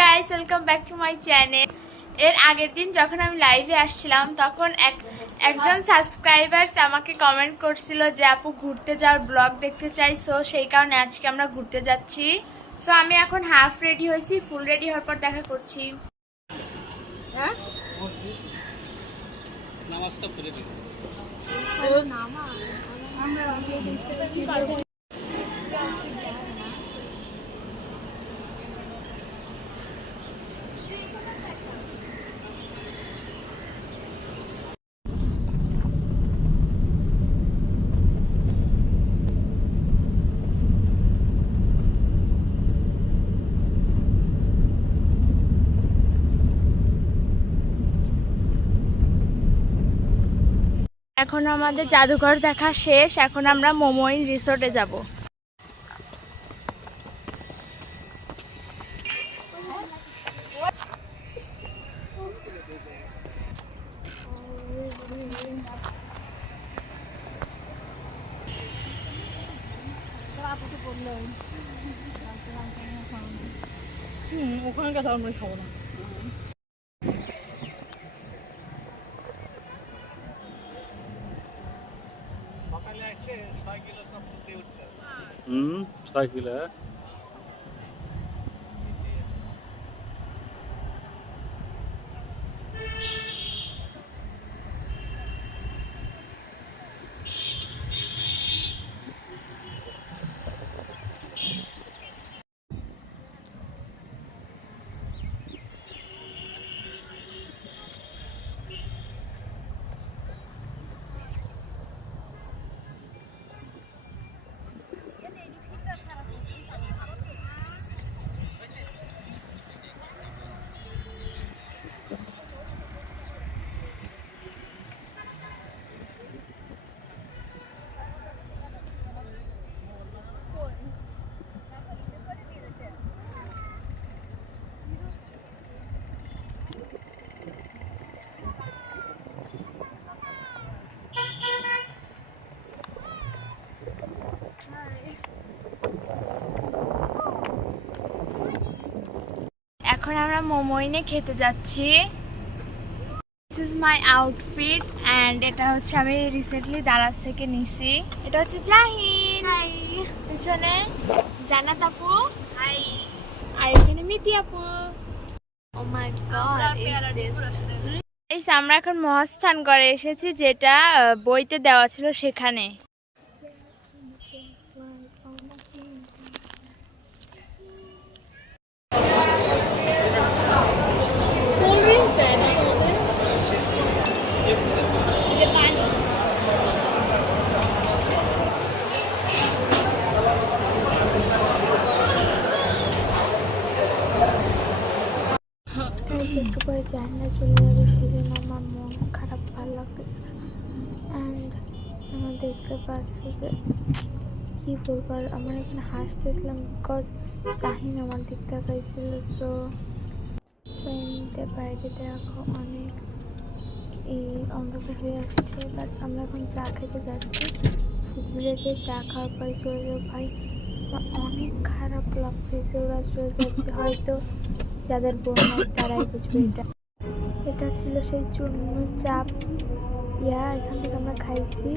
Guys, welcome back to my channel. এর আগের দিন যখন আমি লাইভে আসছিলাম তখন একজন সাবস্ক্রাইবার্স আমাকে কমেন্ট করছিল যে আপু ঘুরতে যাওয়ার ব্লগ দেখতে চাই। সো সেই কারণে আজকে আমরা ঘুরতে যাচ্ছি। সো আমি এখন হাফ রেডি হয়েছি, ফুল রেডি হওয়ার পর দেখা করছি। হ্যাঁ নামাজটা পড়ে দিই। এখন আমাদের জাদুঘর দেখা শেষ, এখন আমরা মোমোইন রিসোর্টে যাব। ওখানকার আমরা খাবো না। সকালে আসলে 6 কিলো সব তুলতে উঠতে 6 কিলো। এখন আমরা মোমোইনে খেতে যাচ্ছি। This is my outfit and এটা হচ্ছে আমি রিসেন্টলি দারাজ থেকে নিছি। এটা হচ্ছে জাহিন, পিছনে জান্নাত আপু, আর এখানে মিতি আপু। ও মাই গড, এই আমরা এখন মহাস্থান করে এসেছি, যেটা বইতে দেওয়া ছিল সেখানে। একটু পরে জাহান্না চলে যাবে, সেই জন্য আমার মন খারাপ, ভালো লাগতেছে না। অ্যান্ড আমার দেখতে পাচ্ছি যে কী বলবো, আর আমার এখানে হাসতেছিলাম বিকজ জাহিন আমার দিক তাকাইছিল। সো এমনিতে বাইরে দেখো অনেক এই অন্ধকার হয়ে আসছে, বাট আমরা এখন চা খেতে যাচ্ছি। ফুটবলে যে চা খাওয়ার পরে চলে যাবো। ভাই অনেক খারাপ লাগতেছে, ওরা চলে যাচ্ছে। হয়তো যাদের বোন হয় তারাই বুঝবে। এটা ছিল সেই চূর্ণ চাপ এখান থেকে আমরা খাইছি।